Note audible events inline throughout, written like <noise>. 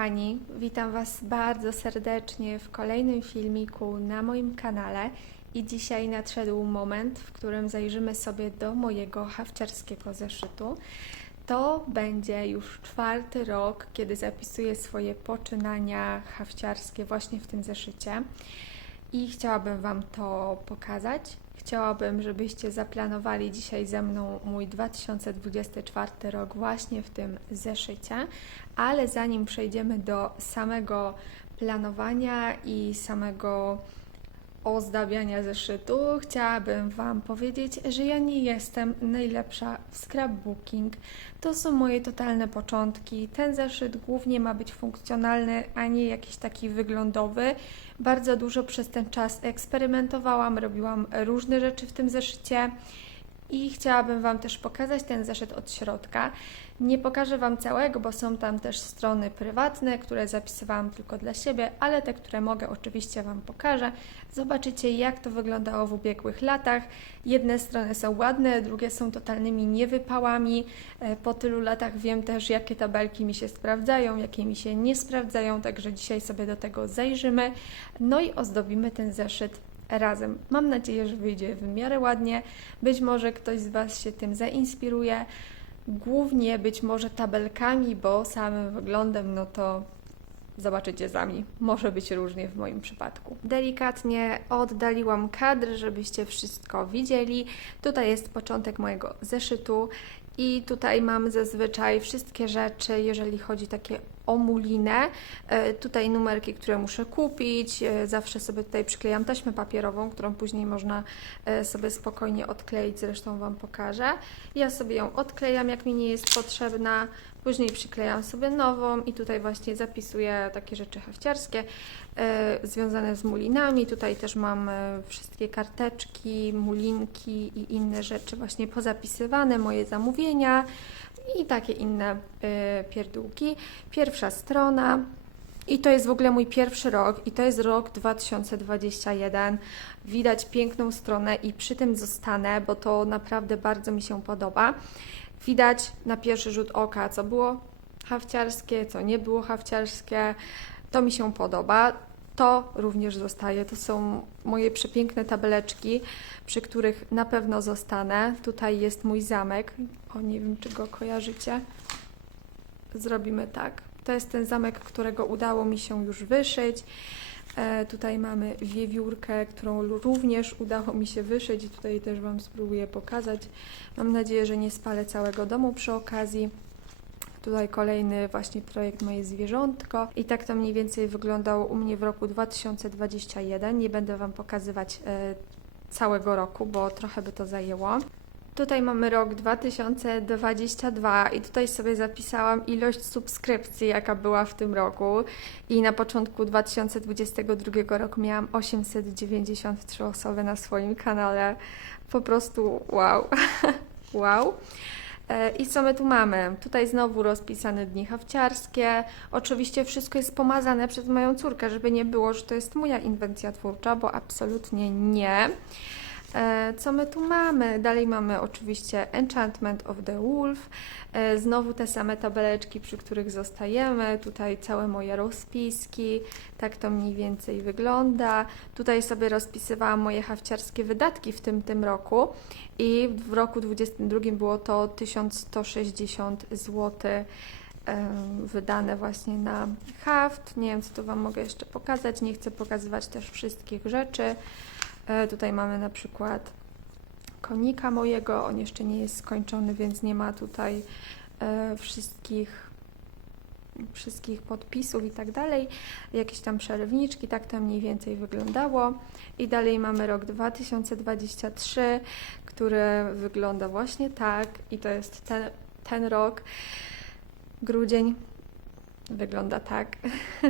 kochani, witam Was bardzo serdecznie w kolejnym filmiku na moim kanale i dzisiaj nadszedł moment, w którym zajrzymy sobie do mojego hawciarskiego zeszytu. To będzie już czwarty rok, kiedy zapisuję swoje poczynania hawciarskie właśnie w tym zeszycie i chciałabym Wam to pokazać. Chciałabym, żebyście zaplanowali dzisiaj ze mną mój 2024 rok właśnie w tym zeszycie, ale zanim przejdziemy do samego planowania i samego ozdabiania zeszytu, chciałabym Wam powiedzieć, że ja nie jestem najlepsza w scrapbooking. To są moje totalne początki. Ten zeszyt głównie ma być funkcjonalny, a nie jakiś taki wyglądowy. Bardzo dużo przez ten czas eksperymentowałam, robiłam różne rzeczy w tym zeszycie i chciałabym Wam też pokazać ten zeszyt od środka. Nie pokażę Wam całego, bo są tam też strony prywatne, które zapisywałam tylko dla siebie, ale te, które mogę, oczywiście Wam pokażę. Zobaczycie, jak to wyglądało w ubiegłych latach. Jedne strony są ładne, drugie są totalnymi niewypałami. E, Po tylu latach wiem też, jakie tabelki mi się sprawdzają, jakie mi się nie sprawdzają, także dzisiaj sobie do tego zajrzymy. No i ozdobimy ten zeszyt razem. Mam nadzieję, że wyjdzie w miarę ładnie. Być może ktoś z Was się tym zainspiruje. Głównie być może tabelkami, bo samym wyglądem, no to zobaczycie sami. Może być różnie w moim przypadku. Delikatnie oddaliłam kadr, żebyście wszystko widzieli. Tutaj jest początek mojego zeszytu i tutaj mam zazwyczaj wszystkie rzeczy, jeżeli chodzi takie o mulinę. E, Tutaj numerki, które muszę kupić. E, Zawsze sobie tutaj przyklejam taśmę papierową, którą później można e, sobie spokojnie odkleić, zresztą Wam pokażę. Ja sobie ją odklejam, jak mi nie jest potrzebna. Później przyklejam sobie nową i tutaj właśnie zapisuję takie rzeczy hafciarskie e, związane z mulinami. Tutaj też mam e, wszystkie karteczki, mulinki i inne rzeczy właśnie pozapisywane, moje zamówienia i takie inne e, pierdółki. Pierwsza strona. I to jest w ogóle mój pierwszy rok, i to jest rok 2021. Widać piękną stronę, i przy tym zostanę, bo to naprawdę bardzo mi się podoba. Widać na pierwszy rzut oka, co było hawciarskie, co nie było hawciarskie. To mi się podoba. To również zostaje. To są moje przepiękne tabeleczki, przy których na pewno zostanę. Tutaj jest mój zamek. O, nie wiem, czy go kojarzycie. Zrobimy tak. To jest ten zamek, którego udało mi się już wyszyć. E, tutaj mamy wiewiórkę, którą również udało mi się wyszyć i tutaj też Wam spróbuję pokazać. Mam nadzieję, że nie spalę całego domu przy okazji. Tutaj kolejny właśnie projekt Moje Zwierzątko. I tak to mniej więcej wyglądało u mnie w roku 2021. Nie będę Wam pokazywać e, całego roku, bo trochę by to zajęło. Tutaj mamy rok 2022 i tutaj sobie zapisałam ilość subskrypcji, jaka była w tym roku. I na początku 2022 roku miałam 893 osoby na swoim kanale. Po prostu wow. <laughs> wow. E, I co my tu mamy? Tutaj znowu rozpisane dni hawciarskie. Oczywiście wszystko jest pomazane przez moją córkę, żeby nie było, że to jest moja inwencja twórcza, bo absolutnie nie. E, Co my tu mamy? Dalej mamy oczywiście Enchantment of the Wolf. E, Znowu te same tabeleczki, przy których zostajemy. Tutaj całe moje rozpiski. Tak to mniej więcej wygląda. Tutaj sobie rozpisywałam moje hawciarskie wydatki w tym, tym roku i w roku 2022 było to 1160 zł em, wydane właśnie na haft. Nie wiem, co tu Wam mogę jeszcze pokazać. Nie chcę pokazywać też wszystkich rzeczy. E, Tutaj mamy na przykład konika mojego. On jeszcze nie jest skończony, więc nie ma tutaj e, wszystkich wszystkich podpisów i tak dalej, jakieś tam przelewniczki, tak to mniej więcej wyglądało. I dalej mamy rok 2023, który wygląda właśnie tak i to jest ten, ten rok, grudzień wygląda tak.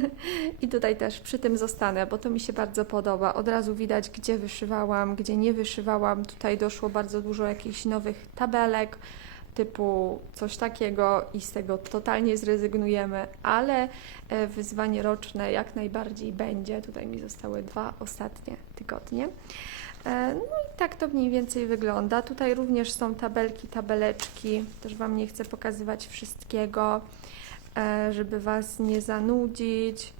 <laughs> I tutaj też przy tym zostanę, bo to mi się bardzo podoba. Od razu widać, gdzie wyszywałam, gdzie nie wyszywałam. Tutaj doszło bardzo dużo jakichś nowych tabelek, typu coś takiego i z tego totalnie zrezygnujemy, ale e, wyzwanie roczne jak najbardziej będzie. Tutaj mi zostały dwa ostatnie tygodnie. E, No i tak to mniej więcej wygląda. Tutaj również są tabelki, tabeleczki. Też Wam nie chcę pokazywać wszystkiego. E, żeby Was nie zanudzić.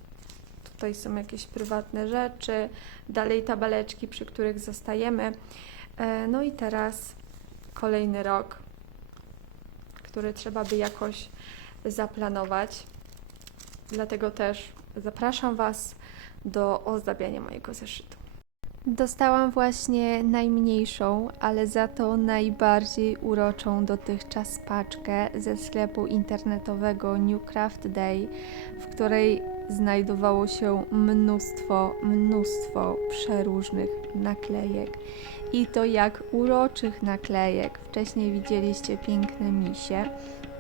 Tutaj są jakieś prywatne rzeczy, dalej tabeleczki, przy których zostajemy. E, No i teraz kolejny rok, który trzeba by jakoś zaplanować. Dlatego też zapraszam Was do ozdabiania mojego zeszytu. Dostałam właśnie najmniejszą, ale za to najbardziej uroczą dotychczas paczkę ze sklepu internetowego New Craft Day, w której znajdowało się mnóstwo, mnóstwo przeróżnych naklejek. I to jak uroczych naklejek. Wcześniej widzieliście piękne misie.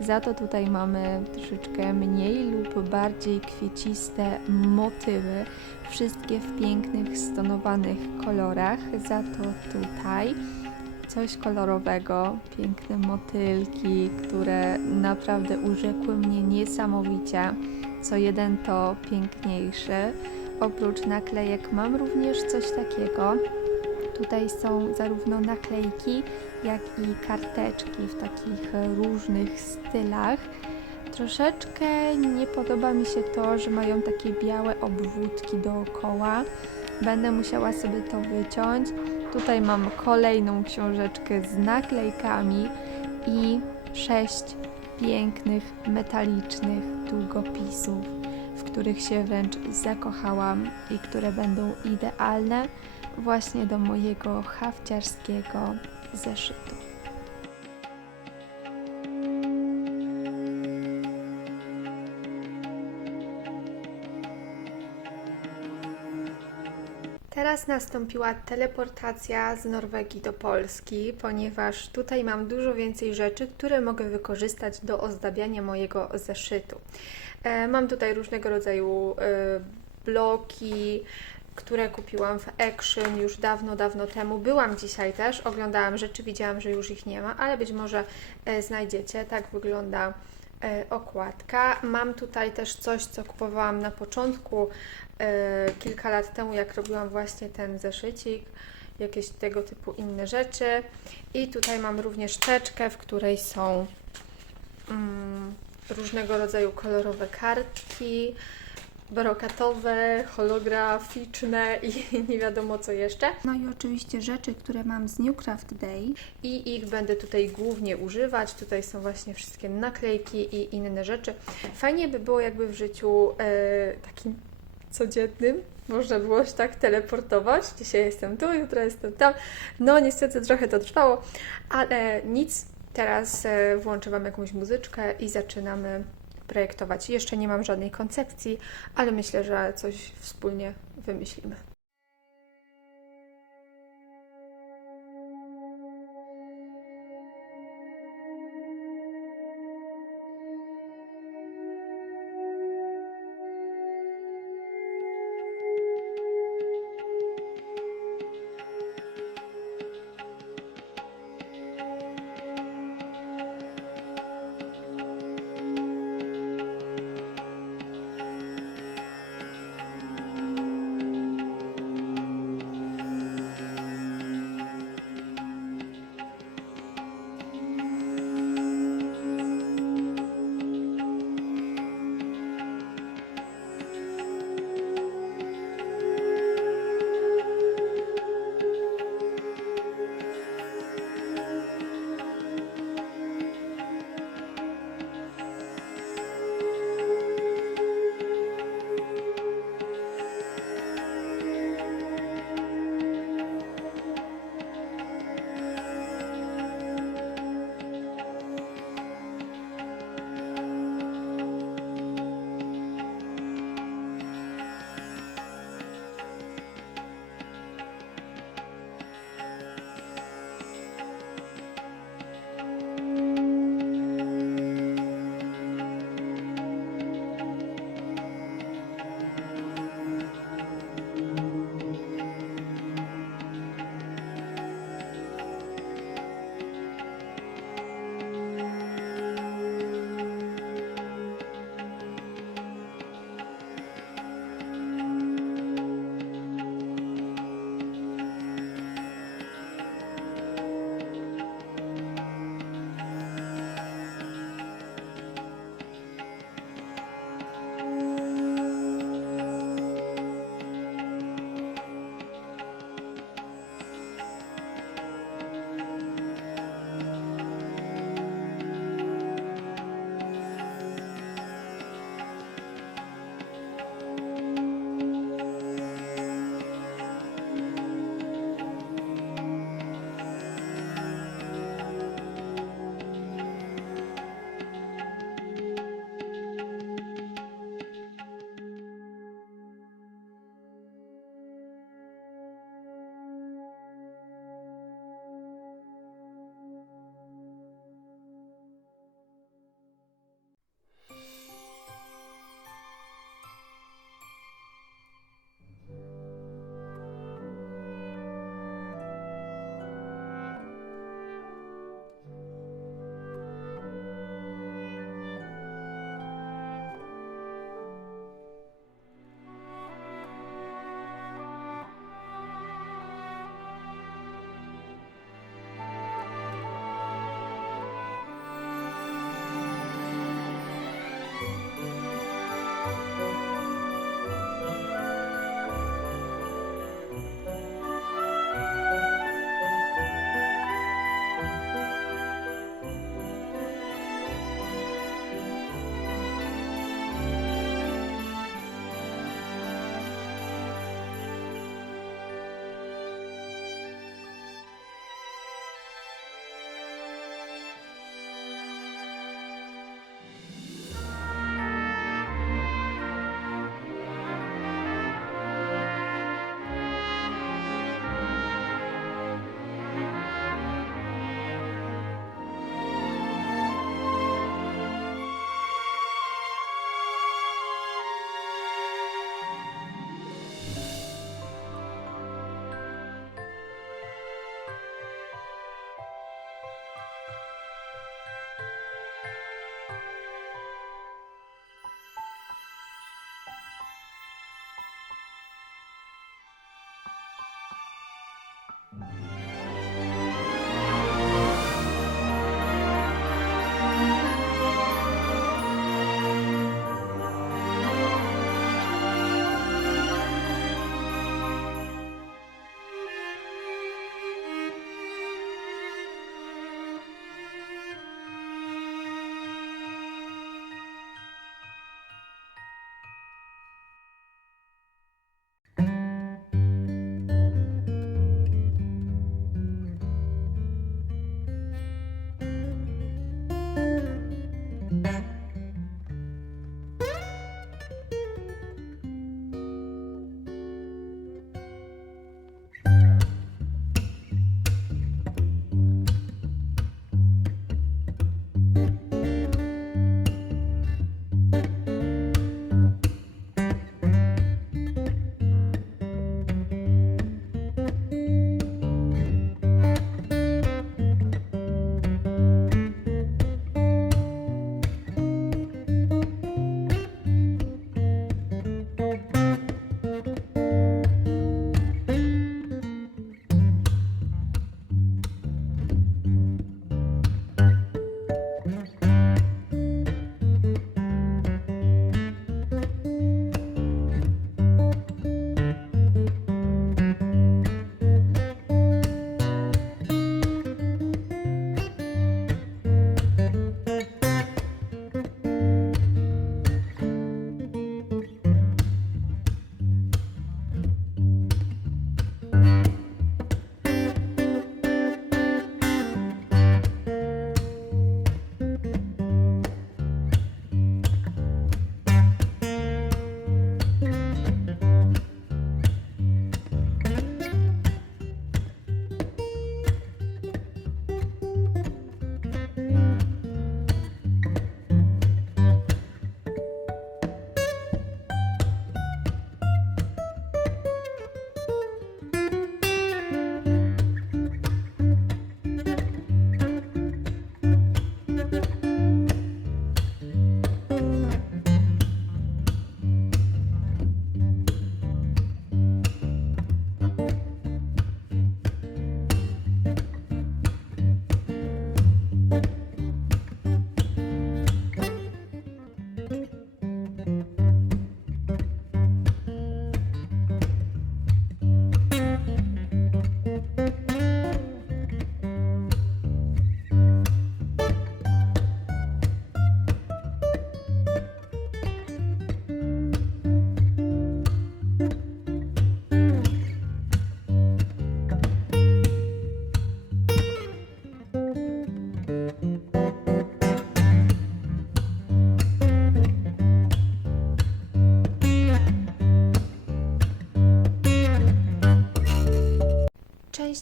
Za to tutaj mamy troszeczkę mniej lub bardziej kwieciste motywy. Wszystkie w pięknych, stonowanych kolorach. Za to tutaj coś kolorowego, piękne motylki, które naprawdę urzekły mnie niesamowicie. Co jeden to piękniejszy. Oprócz naklejek mam również coś takiego. Tutaj są zarówno naklejki, jak i karteczki w takich różnych stylach. Troszeczkę nie podoba mi się to, że mają takie białe obwódki dookoła. Będę musiała sobie to wyciąć. Tutaj mam kolejną książeczkę z naklejkami i sześć pięknych, metalicznych długopisów, w których się wręcz zakochałam i które będą idealne właśnie do mojego hafciarskiego zeszytu. Teraz nastąpiła teleportacja z Norwegii do Polski, ponieważ tutaj mam dużo więcej rzeczy, które mogę wykorzystać do ozdabiania mojego zeszytu. E, Mam tutaj różnego rodzaju e, bloki, które kupiłam w Action już dawno, dawno temu. Byłam dzisiaj też, oglądałam rzeczy, widziałam, że już ich nie ma, ale być może e, znajdziecie. Tak wygląda e, okładka. Mam tutaj też coś, co kupowałam na początku, e, kilka lat temu, jak robiłam właśnie ten zeszycik, jakieś tego typu inne rzeczy. I tutaj mam również teczkę, w której są mm, różnego rodzaju kolorowe kartki, brokatowe, holograficzne i <laughs> nie wiadomo co jeszcze. No i oczywiście rzeczy, które mam z New Craft Day i ich będę tutaj głównie używać. Tutaj są właśnie wszystkie naklejki i inne rzeczy. Fajnie by było jakby w życiu e, takim codziennym można było się tak teleportować. Dzisiaj jestem tu, jutro jestem tam. No niestety trochę to trwało, ale nic. Teraz e, włączę Wam jakąś muzyczkę i zaczynamy projektować. Jeszcze nie mam żadnej koncepcji, ale myślę, że coś wspólnie wymyślimy.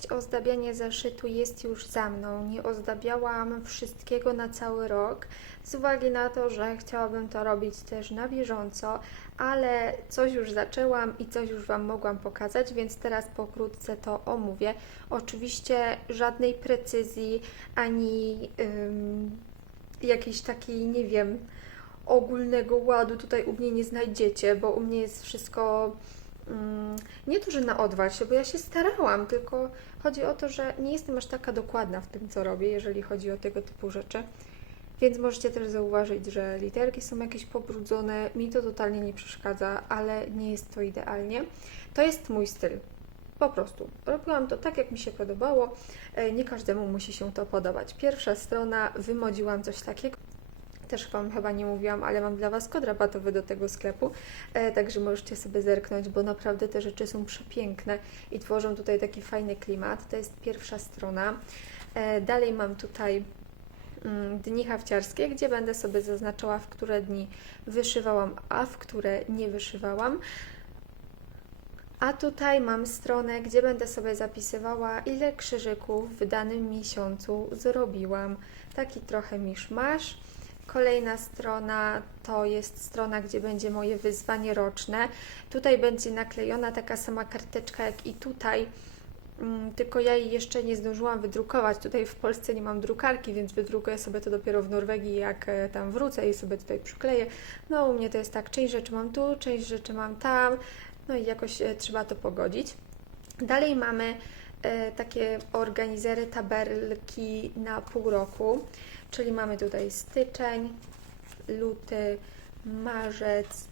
Część ozdabiania zeszytu jest już za mną. Nie ozdabiałam wszystkiego na cały rok, z uwagi na to, że chciałabym to robić też na bieżąco, ale coś już zaczęłam i coś już Wam mogłam pokazać, więc teraz pokrótce to omówię. Oczywiście żadnej precyzji ani ym, jakiejś takiej, nie wiem, ogólnego ładu tutaj u mnie nie znajdziecie, bo u mnie jest wszystko nie to, że na odwal się, bo ja się starałam, tylko chodzi o to, że nie jestem aż taka dokładna w tym, co robię, jeżeli chodzi o tego typu rzeczy. Więc możecie też zauważyć, że literki są jakieś pobrudzone. Mi to totalnie nie przeszkadza, ale nie jest to idealnie. To jest mój styl. Po prostu. Robiłam to tak, jak mi się podobało. E, Nie każdemu musi się to podobać. Pierwsza strona, wymodziłam coś takiego. Też Wam chyba nie mówiłam, ale mam dla Was kod rabatowy do tego sklepu, e, także możecie sobie zerknąć, bo naprawdę te rzeczy są przepiękne i tworzą tutaj taki fajny klimat. To jest pierwsza strona. E, dalej mam tutaj mm, dni hafciarskie, gdzie będę sobie zaznaczała, w które dni wyszywałam, a w które nie wyszywałam. A tutaj mam stronę, gdzie będę sobie zapisywała, ile krzyżyków w danym miesiącu zrobiłam. Taki trochę miszmasz. Kolejna strona to jest strona, gdzie będzie moje wyzwanie roczne. Tutaj będzie naklejona taka sama karteczka jak i tutaj, mm, tylko ja jej jeszcze nie zdążyłam wydrukować. Tutaj w Polsce nie mam drukarki, więc wydrukuję sobie to dopiero w Norwegii, jak e, tam wrócę i sobie tutaj przykleję. No u mnie to jest tak, część rzeczy mam tu, część rzeczy mam tam, no i jakoś e, trzeba to pogodzić. Dalej mamy e, takie organizery, tabelki na pół roku, czyli mamy tutaj styczeń, luty, marzec,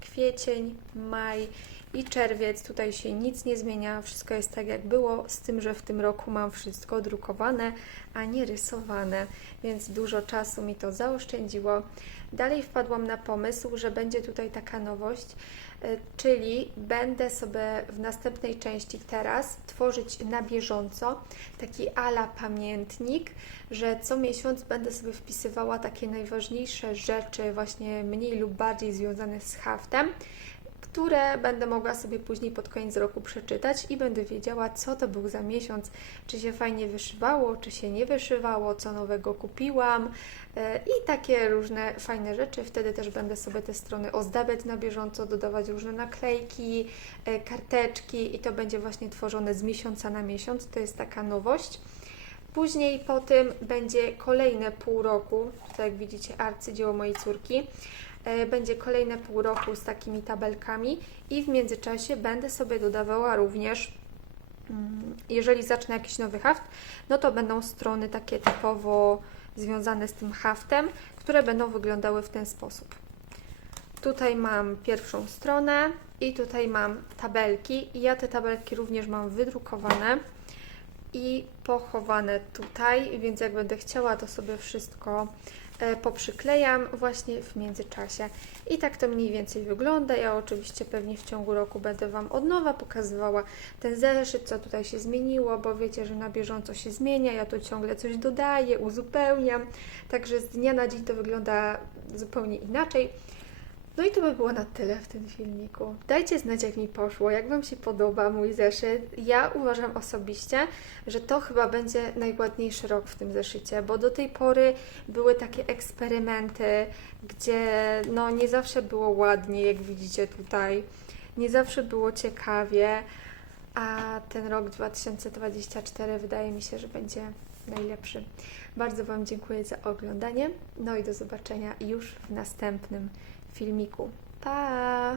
kwiecień, maj i czerwiec. Tutaj się nic nie zmienia, wszystko jest tak jak było, z tym, że w tym roku mam wszystko drukowane, a nie rysowane, więc dużo czasu mi to zaoszczędziło. Dalej wpadłam na pomysł, że będzie tutaj taka nowość, y, czyli będę sobie w następnej części teraz tworzyć na bieżąco taki ala pamiętnik, że co miesiąc będę sobie wpisywała takie najważniejsze rzeczy, właśnie mniej lub bardziej związane z haftem, które będę mogła sobie później pod koniec roku przeczytać i będę wiedziała, co to był za miesiąc, czy się fajnie wyszywało, czy się nie wyszywało, co nowego kupiłam e, i takie różne fajne rzeczy. Wtedy też będę sobie te strony ozdabiać na bieżąco, dodawać różne naklejki, e, karteczki i to będzie właśnie tworzone z miesiąca na miesiąc. To jest taka nowość. Później po tym będzie kolejne pół roku, tutaj jak widzicie arcydzieło mojej córki, będzie kolejne pół roku z takimi tabelkami i w międzyczasie będę sobie dodawała również, mm, jeżeli zacznę jakiś nowy haft, no to będą strony takie typowo związane z tym haftem, które będą wyglądały w ten sposób. Tutaj mam pierwszą stronę i tutaj mam tabelki i ja te tabelki również mam wydrukowane i pochowane tutaj, więc jak będę chciała, to sobie wszystko e, poprzyklejam właśnie w międzyczasie. I tak to mniej więcej wygląda. Ja oczywiście pewnie w ciągu roku będę Wam od nowa pokazywała ten zeszyt, co tutaj się zmieniło, bo wiecie, że na bieżąco się zmienia, ja tu ciągle coś dodaję, uzupełniam, także z dnia na dzień to wygląda zupełnie inaczej. No i to by było na tyle w tym filmiku. Dajcie znać, jak mi poszło, jak Wam się podoba mój zeszyt. Ja uważam osobiście, że to chyba będzie najładniejszy rok w tym zeszycie, bo do tej pory były takie eksperymenty, gdzie no nie zawsze było ładnie, jak widzicie tutaj, nie zawsze było ciekawie, a ten rok 2024 wydaje mi się, że będzie najlepszy. Bardzo Wam dziękuję za oglądanie, no i do zobaczenia już w następnym filmiku. Pa!